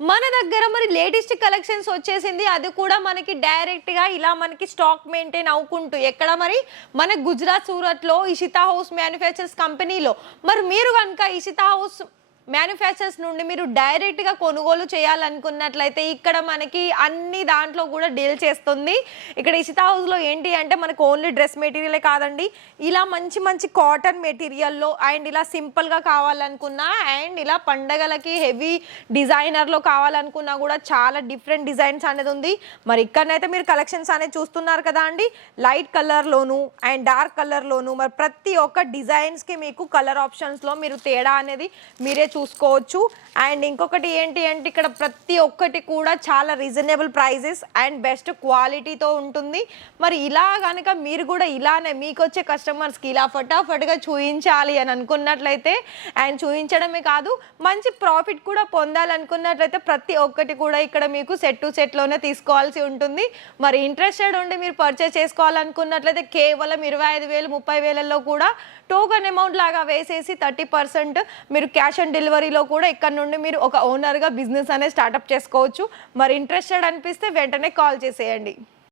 మన దగ్గర మరి లేటెస్ట్ కలెక్షన్స్ వచ్చేసింది. అది కూడా మనకి డైరెక్ట్‌గా ఇలా మనకి స్టాక్ మెయింటైన్ అవ్వుకుంటూ ఎక్కడ మరి మన గుజరాత్, సూరత్‌లో ఇషితా హౌస్ మ్యానుఫ్యాక్చర్స్ కంపెనీలో. మరి మీరు గనుక ఇషితా హౌస్ మ్యానుఫ్యాక్చర్స్ నుండి మీరు డైరెక్ట్‌గా కొనుగోలు చేయాలనుకున్నట్లయితే ఇక్కడ మనకి అన్ని దాంట్లో కూడా డీల్ చేస్తుంది. ఇక్కడ ఇషితా హౌస్‌లో ఏంటి అంటే మనకు ఓన్లీ డ్రెస్ మెటీరియలే కాదండి. ఇలా మంచి మంచి కాటన్ మెటీరియల్‌లో అండ్ ఇలా సింపుల్‌గా కావాలనుకున్నా అండ్ ఇలా పండగలకి హెవీ డిజైనర్‌లో కావాలనుకున్నా కూడా చాలా డిఫరెంట్ డిజైన్స్ అనేది ఉంది. మరి ఇక్కడనైతే మీరు కలెక్షన్స్ అనేది చూస్తున్నారు కదా అండి. లైట్ కలర్‌లోను అండ్ డార్క్ కలర్‌లోను మరి ప్రతి ఒక్క డిజైన్స్‌కి మీకు కలర్ ఆప్షన్స్‌లో మీరు తేడా అనేది మీరే చూసుకోవచ్చు. అండ్ ఇంకొకటి ఏంటి అంటే ఇక్కడ ప్రతి ఒక్కటి కూడా చాలా రీజనబుల్ ప్రైజెస్ అండ్ బెస్ట్ క్వాలిటీతో ఉంటుంది. మరి ఇలా కనుక మీరు కూడా ఇలానే మీకు వచ్చే కస్టమర్స్కి ఇలా ఫటాఫట్గా చూపించాలి అని అనుకున్నట్లయితే అండ్ చూపించడమే కాదు మంచి ప్రాఫిట్ కూడా పొందాలనుకున్నట్లయితే ప్రతి ఒక్కటి కూడా ఇక్కడ మీకు సెట్ టు సెట్లోనే తీసుకోవాల్సి ఉంటుంది. మరి ఇంట్రెస్టెడ్ ఉండి మీరు పర్చేస్ చేసుకోవాలనుకున్నట్లయితే కేవలం 25,000 30,000లో కూడా టోకన్ అమౌంట్ లాగా వేసేసి 30% మీరు క్యాష్ ఆన్ డెలివరీలో కూడా ఇక్కడ నుండి మీరు ఒక ఓనర్గా బిజినెస్ అనేది స్టార్ట్అప్ చేసుకోవచ్చు. మరి ఇంట్రెస్టెడ్ అనిపిస్తే వెంటనే కాల్ చేసేయండి.